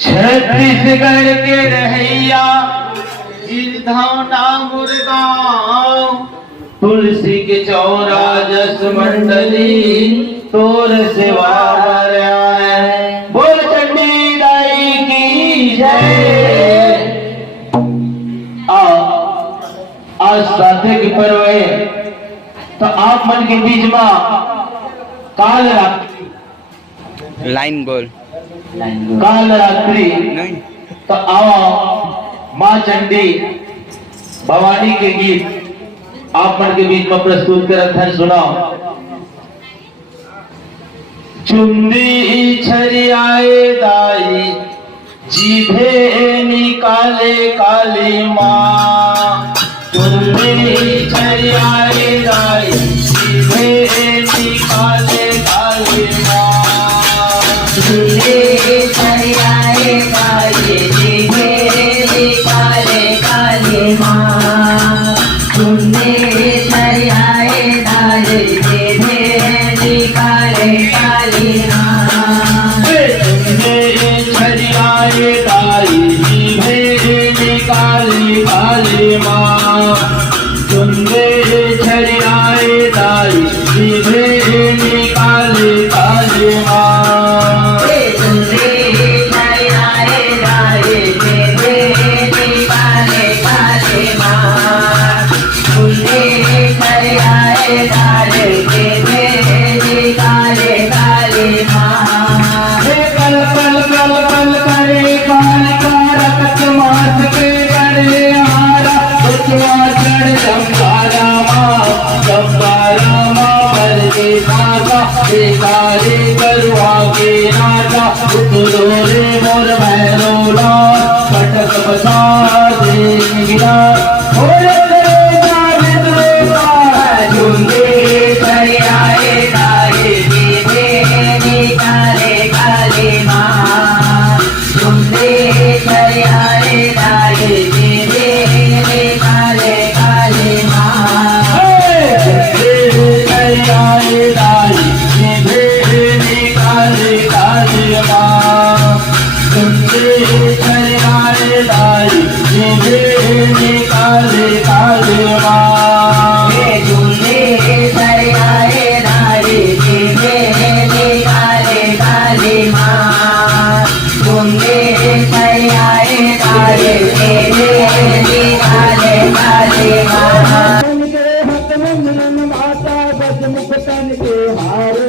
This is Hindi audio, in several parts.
छत्तीसगढ़ के रहैया गिरधौना मुरगांव तुलसी के चौरा जस मंडली तोर सेवा है। बोल चंडी दाई की जय। आज श्राद्ध की पर्व है तो आप मन के बीच में काल रात्रि लाइन बोल काल रात्रि नहीं तो आओ माँ चंडी भवानी के गीत आप मन के बीच में प्रस्तुत कर धन सुनाओ। चुंदी छरियाए दाई जीभे निकाले काली माँ। चुंदी छरियाए दाई जीभे निकाले काली माँ। चुंदी छरियाए दाई जीभे निकाले काली माँ। चुंदी छरियाए दाई जीभे निकाले काली माँ। चुंदी छरियाए दाई जीभे निकाले काली माँ। चुंदी छरियाए दाई जीभे निकाले काली माँ। चुंदी छरियाए दाई जीभे निकाले काली माँ। चुंदी छरियाए दाई जीभे निकाले काली माँ। कल कल कल कल करे कालिका रक्त मास के करे हारा उठवा चढ़ चंपारा माँ बलदे भागा बेकारे करुआ के नाटा उतरो रे मोर भैरोला पटक बसा दे गिरा चुंदी छरियाए दाई जीभे निकाले काली माँ। चुंदी छरियाए दाई जीभे निकाले काली माँ। छरियाए दाई जीभे निकाले काली माँ। चुंदी छरियाए दाई जीभे निकाले काली माँ। चुंदी छरियाए दाई जीभे निकाले काली माँ। चुंदी छरियाए दाई जीभे निकाले काली माँ। माता गजमुख तन के हारे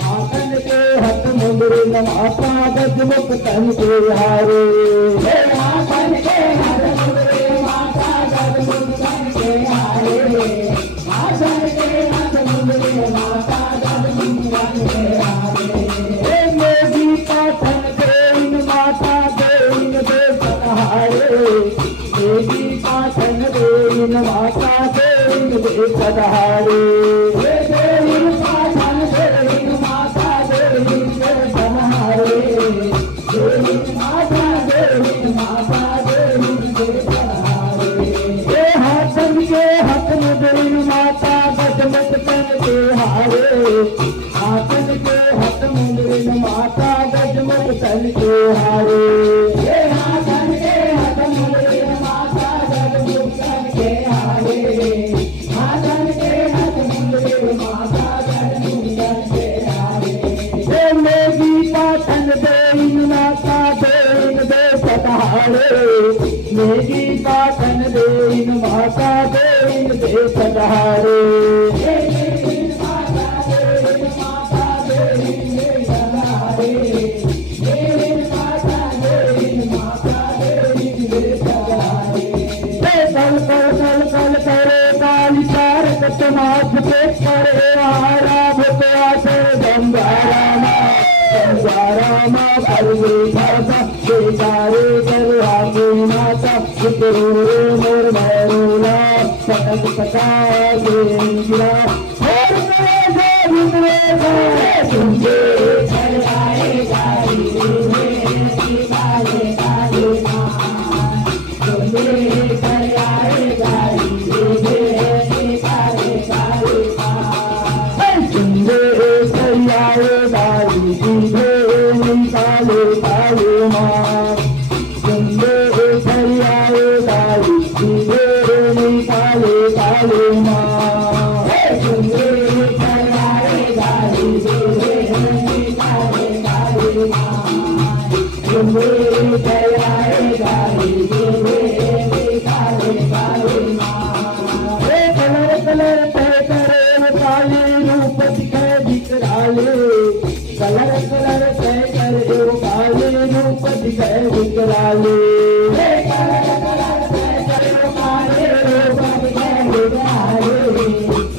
मातन के हथ मुंडरी माता गजमुख तन के हारे। मातन के हथ मुंडरी माता गजमुख तन के हारे। मातन के हथ मुंडरी माता गजमुख तन के हारे। मेरी पाथन देन माता देन दे सहारे। मेरी पाथन देन माता देन दे सहारे। देन पाथन देन माता देन दे सहारे। देन माता देन माता देन दे सहारे। हे हाथन के हथ मुद्रिन माता गजमुख तन के हारे। हाथन के हथ मुद्रिन माता गजमुख तन के हारे। हे हाथन के हथ मुद्रिन माता गजमुख तन के हारे। हाथन के हथ मुद्रिन माता गजमुख तन के हारे। हे मेरी पाथन देन माता देन दे सहारे। मेरी पाथन देन माता देन दे सहारे। माथ पे करे हारा भुतवा से गंगारामा परवे भाषा बेचारे करवा के माता उतरो रे मोर भैरोला पटक पटा गिरा और तुझे छड़ाए गाड़ी काले काले माँ। तुझे छड़ाए गाड़ी काले काले माँ। तुझे छड़ाए गाड़ी काले काले माँ सुंदे सरियाए गाली नी काले काले माँ सुंदे सरियाए गाली नी काले काले माँ सुंदे सरियाए गाली नी काले काले माँ कलर कलर तय करे काले रूप दिखे दिखराले कलर कलर तय करे काले रूप दिखे दिखराले कलर कलर तय करे काले रूप दिखे दिखराले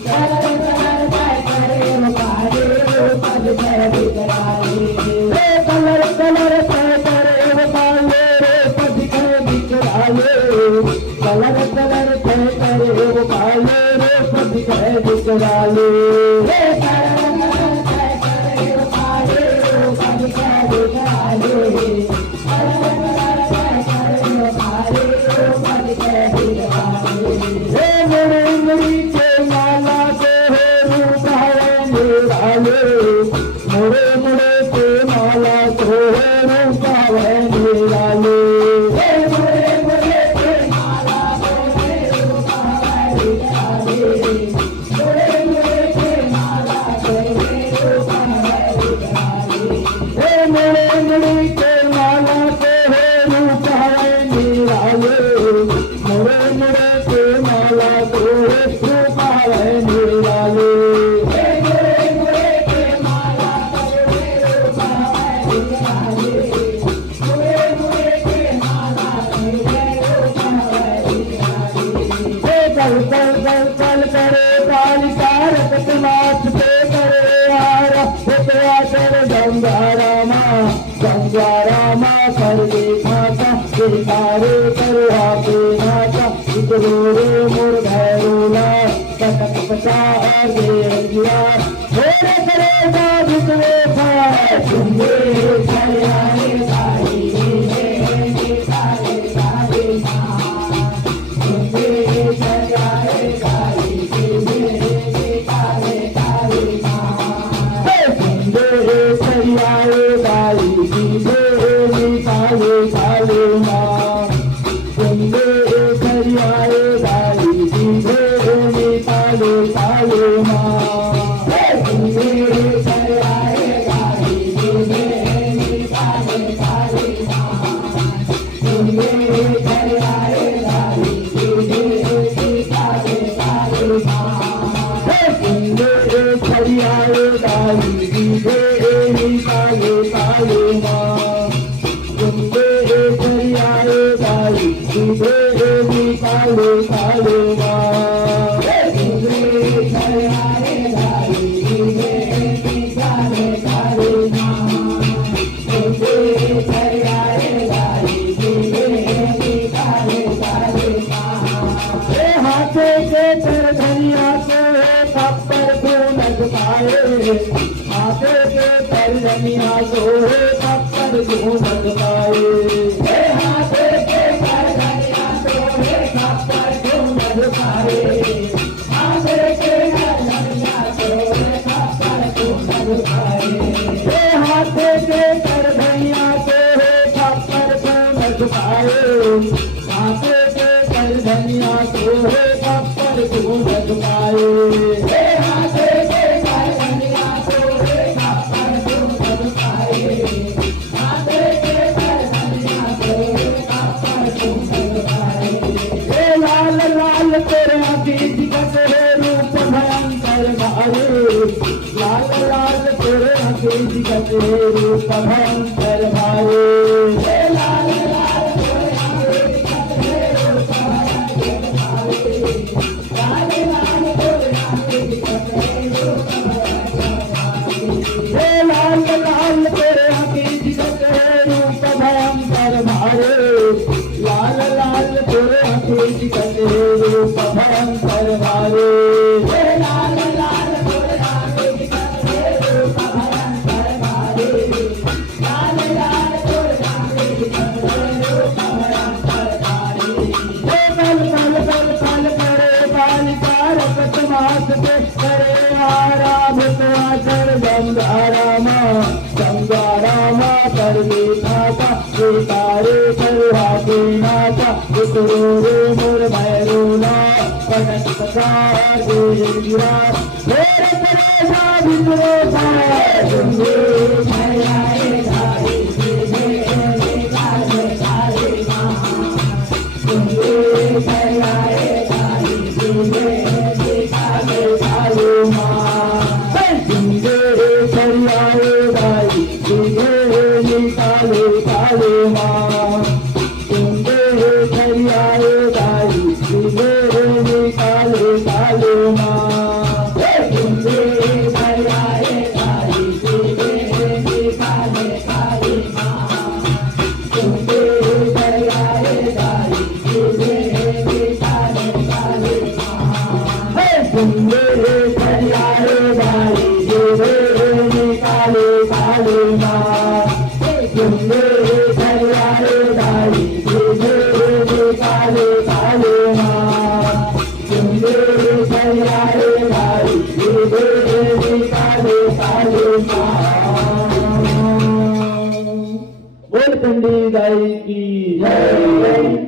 कलर कलर तय करे काले रूप दिखे दिखराले कलर कलर तय करे काले रूप दिखे दिखराले कलर कलर तय करे काले रूप दिखे दिखराले मुड़े मुड़े के माला को रूपा है निराले मुड़े मुड़े के माला को रूपा है निराले मुड़े मुड़े के माला को रूपा है निराले मुड़े मुड़े के माला को रूपा है निराले मुड़े मुड़े के माला को रूपा है निराले कल करे कालिकार नाच पे करे हारा कर गंगा रामा कर देखा सितारे कर आपे नाचा इधरो रे मोर भैरोला कटक पचा आगे गिरा थोड़े करेगा जितने था सुंदे सरियाए गाली काले काले सुंदे सरियाए गाली काले काले सुंदे सरियाए गाली काले काले माँ सुंदे सरियाए गाली काले काले माँ सुंदे सरियाए गाली काले काले माँ सुंदे सरियाए गाली काले काले माँ सुंदे सरियाए गाली काले काले माँ सुंदे सरियाए गाली काले काले माँ सुंदे सरियाए गाली काले काले माँ सुंदे सरियाए गाली काले काले माँ हाथे के तर धनिया को थप्पड़ को लगवाए हाथे के तर धनिया को थप्पड़ को लगवाए हाथे के तर धनिया को थप्पड़ को लगवाए हाथे के तर धनिया को थप्पड़ को लगवाए हाथे के तर धनिया को थप्पड़ को लगवाए हाथे के तर धनिया को थप्पड़ को लगवाए हाथे के तर धनिया को थप्पड़ को लगवाए हाथे के तर धनिया को थप्पड़ को लगवाए लाल लाल तेरे बीच कतरे रूप भयंकर भारे लाल लाल तेरे बीच कतरे रूप भयंकर भारे लाल लाल तेरे बीच कतरे रूप भयंकर भारे लाल लाल तेरे बीच कतरे रूप भयंकर भारे लाल लाल तेरे बीच कतरे रूप भयंकर भारे लाल लाल तेरे बीच कतरे रूप भयंकर भारे लाल लाल तेरे बीच कतरे रूप भयंकर भारे लाल करके नाचा तारे करवा के नाचा उतरो रे मोर भैरोला कनक कथा रे गिरा मेरे परेशा भितरो सा गंगे छायाए धारे गंगे काले काले मां गंगे छायाए धारे गंगे काले काले मां गंगे छायाए धारे गंगे काले काले मां गंगे छायाए धारे गंगे काले काले मां गंगे छायाए धारे गंगे काले काले मां गंगे छायाए धारे गंगे काले काले मां गंगे छायाए धारे गंगे काले काले मां गंगे छायाए धारे गंगे काले काले मां गंगे छायाए धारे गंगे काले काले मां बोल पिंडी गाई की जय।